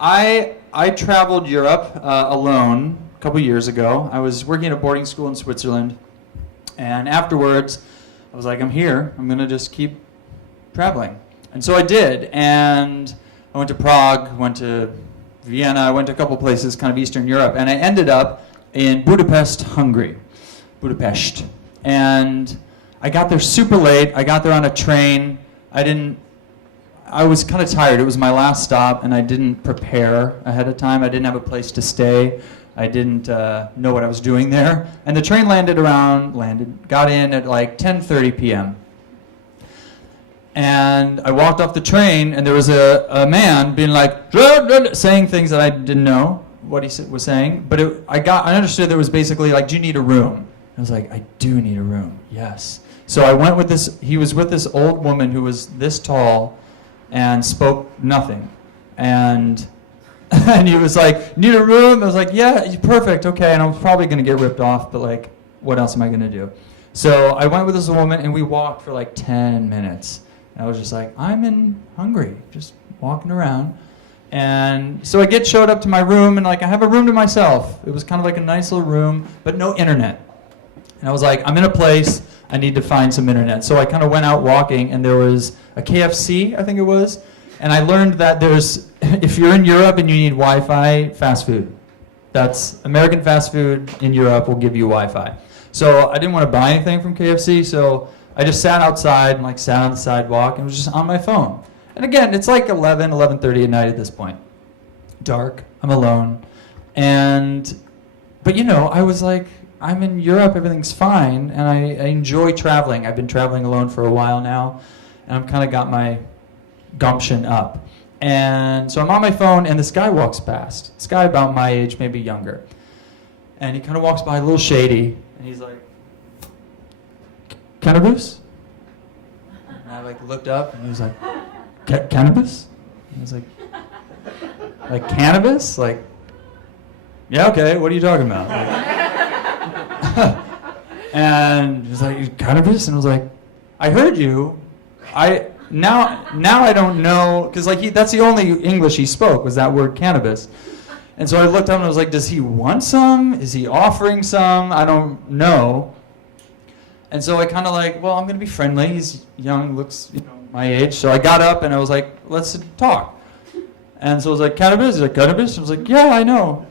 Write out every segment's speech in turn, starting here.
I traveled Europe alone a couple years ago. I was working at a boarding school in Switzerland, and afterwards, I was like, I'm here. I'm gonna just keep traveling, and so I did. And I went to Prague, went to Vienna, I went to a couple places, kind of Eastern Europe, and I ended up in Budapest, Hungary. Budapest. And I got there super late. I got there on a train. I was kind of tired. It was my last stop, and I didn't prepare ahead of time. I didn't have a place to stay. I didn't know what I was doing there. And the train got in at like 10:30 p.m. And I walked off the train, and there was a man being like, saying things that I didn't know what he was saying. But I understood that it was basically like, do you need a room? I was like, I do need a room, yes. So I went with he was with this old woman who was this tall and spoke nothing. And he was like, need a room? I was like, yeah, perfect, okay. And I was probably going to get ripped off, but like, what else am I going to do? So I went with this woman, and we walked for like 10 minutes. And I was just like, I'm in Hungary, just walking around. And so I showed up to my room, and like I have a room to myself. It was kind of like a nice little room, but no internet. And I was like, I'm in a place, I need to find some internet. So I kind of went out walking, and there was a KFC, I think it was. And I learned that if you're in Europe and you need Wi-Fi, fast food. That's American fast food in Europe will give you Wi-Fi. So I didn't want to buy anything from KFC, so I just sat outside and like sat on the sidewalk and was just on my phone. And again, it's like 11:30 at night at this point. Dark, I'm alone. But I was like, I'm in Europe, everything's fine, and I enjoy traveling. I've been traveling alone for a while now, and I've kind of got my gumption up. And so I'm on my phone, and this guy walks past. This guy about my age, maybe younger. And he kind of walks by a little shady, and he's like, cannabis? And I like looked up, and he was like, cannabis? And I was like cannabis? Like, yeah, okay, what are you talking about? And he's like, cannabis? And I was like, I heard you. Now I don't know, because like that's the only English he spoke was that word cannabis. And so I looked up and I was like, does he want some? Is he offering some? I don't know. And so I kind of like, well, I'm going to be friendly. He's young, looks my age. So I got up and I was like, let's talk. And so I was like, cannabis? He's like, cannabis? I was like, yeah, I know.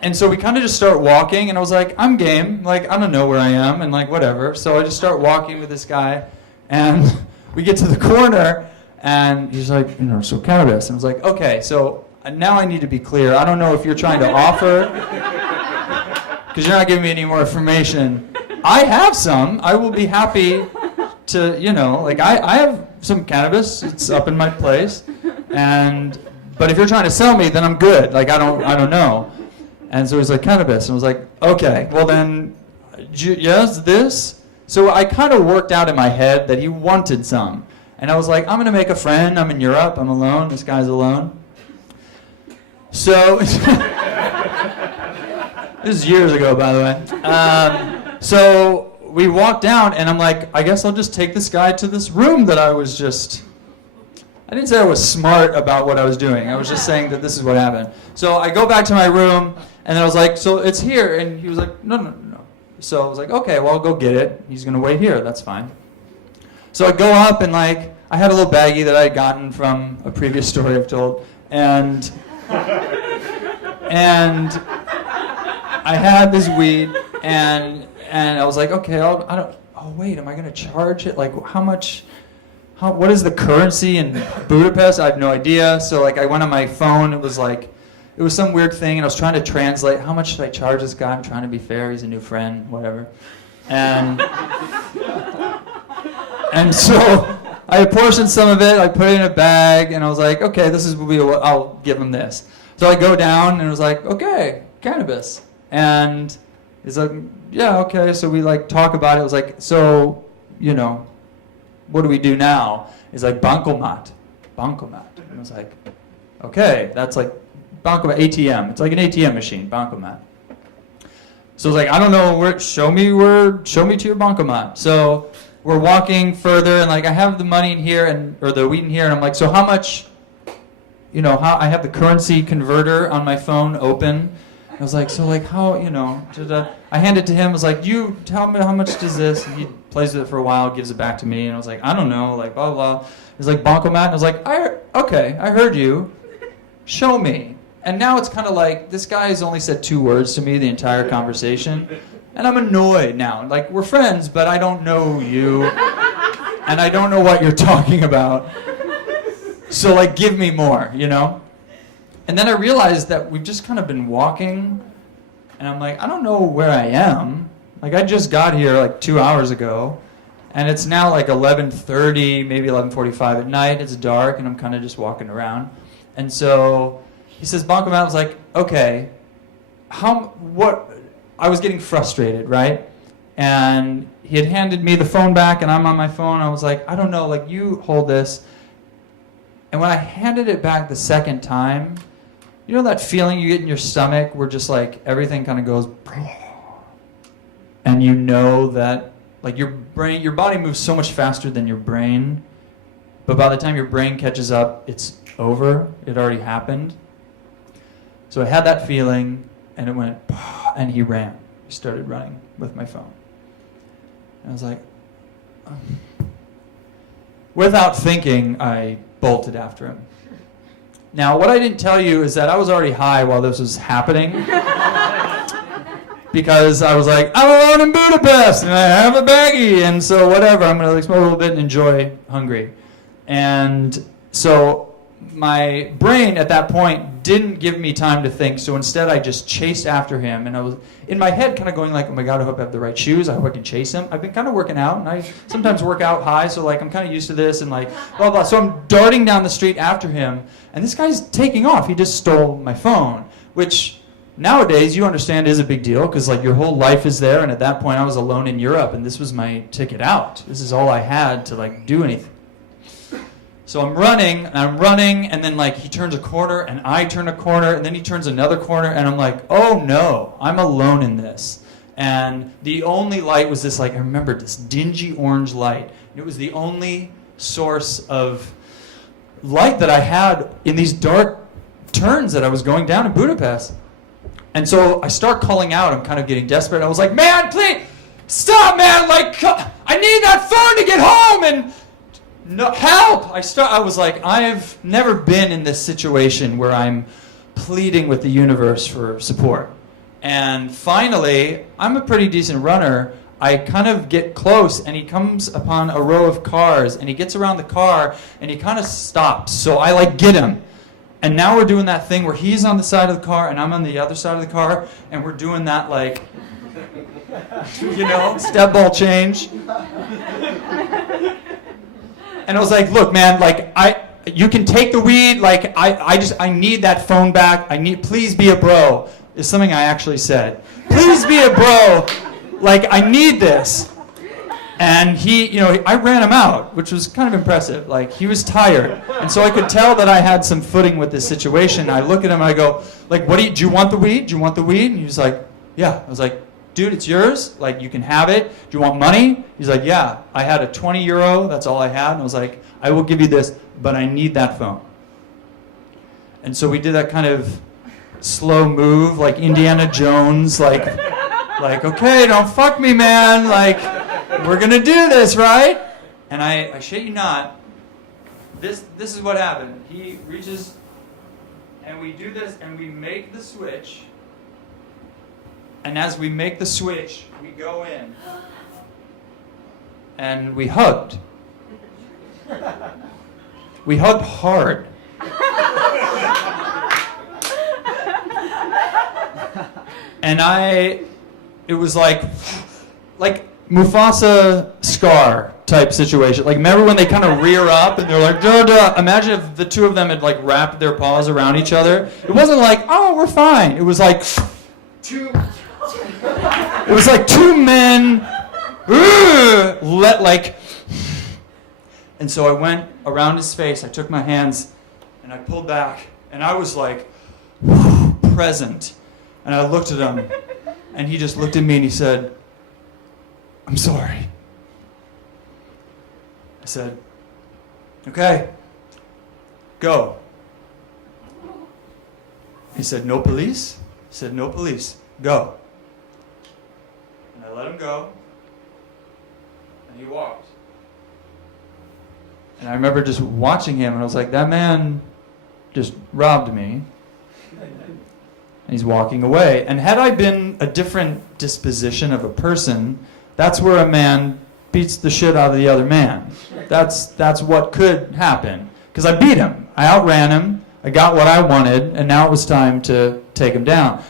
And so we kind of just start walking, and I was like, I'm game. Like, I don't know where I am, and like, whatever. So I just start walking with this guy, and we get to the corner, and he's like, so cannabis. And I was like, okay, so now I need to be clear. I don't know if you're trying to offer, because you're not giving me any more information. I have some. I will be happy to, like, I have some cannabis. It's up in my place. But if you're trying to sell me, then I'm good. Like, I don't know. And so he's like, cannabis. And I was like, okay, well then, yes, this? So I kind of worked out in my head that he wanted some. And I was like, I'm going to make a friend. I'm in Europe. I'm alone. This guy's alone. So, this is years ago, by the way. So we walked down, and I'm like, I guess I'll just take this guy to this room that I didn't say I was smart about what I was doing. I was just saying that this is what happened. So I go back to my room, and then I was like, so it's here. And he was like, no. So I was like, okay, well, I'll go get it. He's going to wait here. That's fine. So I go up, and like, I had a little baggie that I had gotten from a previous story I've told. And I had this weed, and I was like, okay, wait, am I going to charge it? Like, what is the currency in Budapest? I have no idea. So like I went on my phone, it was some weird thing, and I was trying to translate, how much should I charge this guy? I'm trying to be fair, he's a new friend, whatever. And so I apportioned some of it, I put it in a bag, and I was like, okay, I'll give him this. So I go down, and it was like, okay, cannabis. And he's like, yeah, okay. So we like talk about it. It was like, so, what do we do now? He's like, bankomat. And I was like, okay, that's like bankomat, ATM. It's like an ATM machine, bankomat. So I was like, I don't know, show me to your bankomat. So we're walking further, and like I have the money in here, or the weed in here, and I'm like, so how much how I have the currency converter on my phone open. I was like, so like how, I handed it to him. I was like, you tell me how much does this? And he plays with it for a while, gives it back to me. And I was like, I don't know, like blah, blah. He's like, Bancomat. And I was like, okay, I heard you. Show me. And now it's kind of like, this guy has only said 2 words to me the entire conversation. And I'm annoyed now. Like, we're friends, but I don't know you. And I don't know what you're talking about. So like, give me more, And then I realized that we've just kind of been walking, and I'm like, I don't know where I am. Like, I just got here like 2 hours ago, and it's now like 11:30, maybe 11:45 at night. It's dark, and I'm kind of just walking around. And so he says, Bancomat. I was like, okay, I was getting frustrated, right? And he had handed me the phone back, and I'm on my phone. I was like, I don't know, like, you hold this. And when I handed it back the second time, you know that feeling you get in your stomach where just like everything kind of goes, and you know that like your body moves so much faster than your brain, but by the time your brain catches up, it's over. It already happened. So I had that feeling, and it went, and he ran. He started running with my phone. And I was like, without thinking, I bolted after him. Now, what I didn't tell you is that I was already high while this was happening. Because I was like, I'm alone in Budapest, and I have a baggie, and so whatever, I'm going to smoke a little bit and enjoy Hungary. And so my brain at that point didn't give me time to think, so instead I just chased after him, and I was in my head kind of going like, oh my God, I hope I have the right shoes, I hope I can chase him. I've been kind of working out, and I sometimes work out high, so like I'm kind of used to this, and like blah, blah. So I'm darting down the street after him, and this guy's taking off. He just stole my phone, which nowadays you understand is a big deal, because like your whole life is there, and at that point I was alone in Europe, and this was my ticket out. This is all I had to like do anything. So I'm running, and then like he turns a corner, and I turn a corner, and then he turns another corner, and I'm like, oh no, I'm alone in this. And the only light was this, like, I remember this dingy orange light. It was the only source of light that I had in these dark turns that I was going down in Budapest. And so I start calling out, I'm kind of getting desperate. I was like, man, please, stop, man, like, I need that phone to get home, and no, help! I was like, I've never been in this situation where I'm pleading with the universe for support. And finally, I'm a pretty decent runner. I kind of get close, and he comes upon a row of cars, and he gets around the car, and he kind of stops. So I like get him. And now we're doing that thing where he's on the side of the car, and I'm on the other side of the car, and we're doing that like, step ball change. And I was like, look, man, like, you can take the weed, like, I need that phone back. Please be a bro, is something I actually said. Please be a bro, like, I need this. And he, I ran him out, which was kind of impressive. Like, he was tired. And so I could tell that I had some footing with this situation. I look at him and I go, like, do you want the weed? Do you want the weed? And he was like, yeah. I was like, dude, it's yours. Like, you can have it. Do you want money? He's like, yeah. I had a 20 euro. That's all I had. And I was like, I will give you this, but I need that phone. And so we did that kind of slow move, like Indiana Jones, like, okay, don't fuck me, man. Like, we're going to do this, right? And I shit you not, this is what happened. He reaches, and we do this, and we make the switch. And as we make the switch, we go in. And we hugged. We hugged hard. And it was like Mufasa Scar type situation. Like, remember when they kind of rear up and they're like, duh, duh. Imagine if the two of them had like wrapped their paws around each other. It wasn't like, oh, we're fine. It was like two men and so I went around his face. I took my hands and I pulled back, and I was like present. And I looked at him, and he just looked at me and he said, I'm sorry. I said, okay, go. He said, "No police?" He said, "No police. Go." And I let him go. And he walked. And I remember just watching him, and I was like, that man just robbed me. And he's walking away. And had I been a different disposition of a person, that's where a man beats the shit out of the other man. That's what could happen. Because I beat him. I outran him. I got what I wanted, and now it was time to take him down.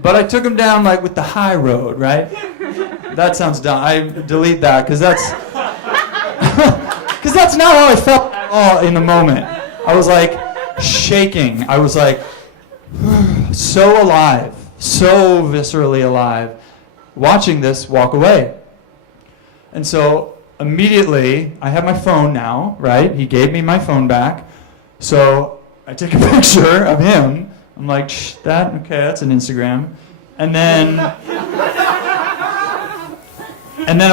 But I took him down like with the high road, right? That sounds dumb. I delete that because that's not how I felt at all in the moment. I was like shaking. I was like so alive, so viscerally alive, watching this walk away. And so immediately, I have my phone now, right? He gave me my phone back. So I take a picture of him. I'm like, okay, that's an Instagram. And then I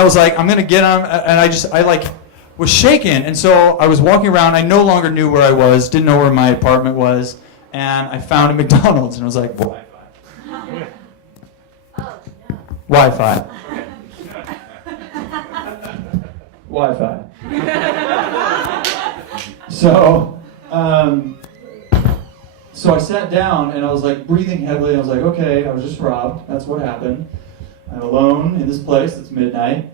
was like, I'm going to get on. And I like was shaken. And so I was walking around. I no longer knew where I was, didn't know where my apartment was. And I found a McDonald's and I was like, Wi-Fi. Wi-Fi. Wi-Fi. So I sat down and I was like breathing heavily. I was like, okay, I was just robbed. That's what happened. I'm alone in this place. It's midnight.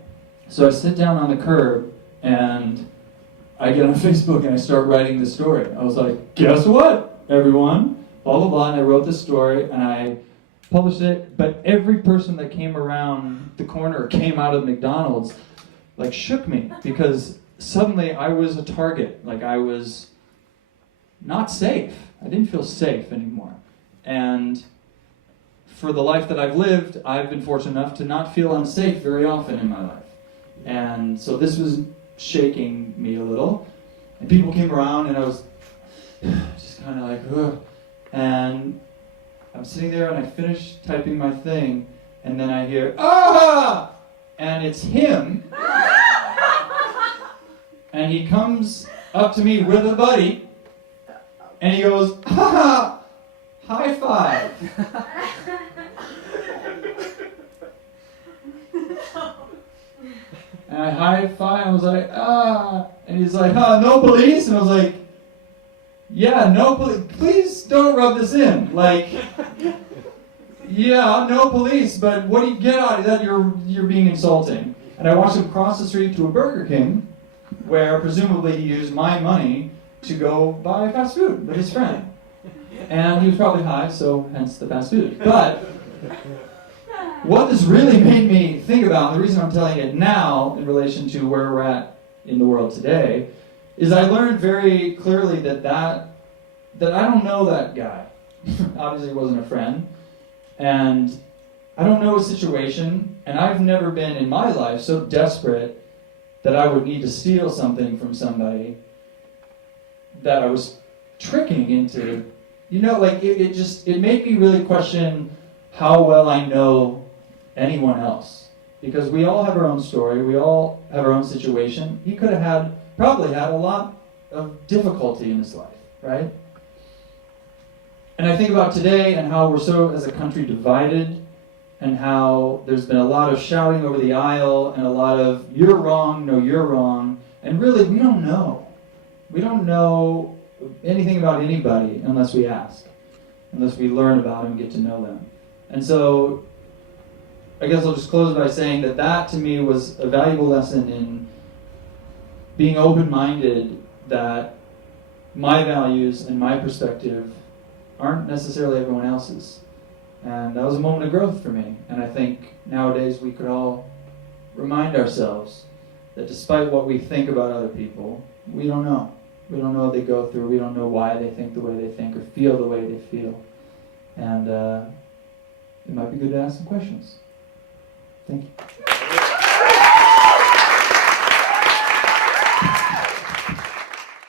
So I sit down on the curb and I get on Facebook and I start writing the story. I was like, guess what, everyone? Blah, blah, blah. And I wrote this story and I published it. But every person that came around the corner or came out of McDonald's like shook me because suddenly I was a target. Like I was not safe. I didn't feel safe anymore. And for the life that I've lived, I've been fortunate enough to not feel unsafe very often in my life. And so this was shaking me a little. And people came around and I was just kind of like, ugh. And I'm sitting there and I finish typing my thing and then I hear, ah! And it's him. And he comes up to me with a buddy and he goes, ha ha, high five. And I high five, I was like, ah. And he's like, no police? And I was like, yeah, no police. Please don't rub this in. Like, yeah, no police, but what do you get out of that? You're being insulting. And I watched him cross the street to a Burger King, where presumably he used my money to go buy fast food with his friend. And he was probably high, so hence the fast food. But what this really made me think about, and the reason I'm telling it now in relation to where we're at in the world today, is I learned very clearly that I don't know that guy. Obviously he wasn't a friend. And I don't know his situation, and I've never been in my life so desperate that I would need to steal something from somebody that I was tricking into. You know, like it made me really question how well I know anyone else. Because we all have our own story, we all have our own situation. He could have probably had a lot of difficulty in his life, right? And I think about today and how we're so, as a country, divided, and how there's been a lot of shouting over the aisle and a lot of, you're wrong, no, you're wrong. And really, we don't know. We don't know anything about anybody unless we ask, unless we learn about them and get to know them. And so, I guess I'll just close by saying that to me was a valuable lesson in being open-minded, that my values and my perspective aren't necessarily everyone else's. And that was a moment of growth for me. And I think nowadays we could all remind ourselves that despite what we think about other people, we don't know. We don't know what they go through. We don't know why they think the way they think or feel the way they feel. And it might be good to ask some questions. Thank you.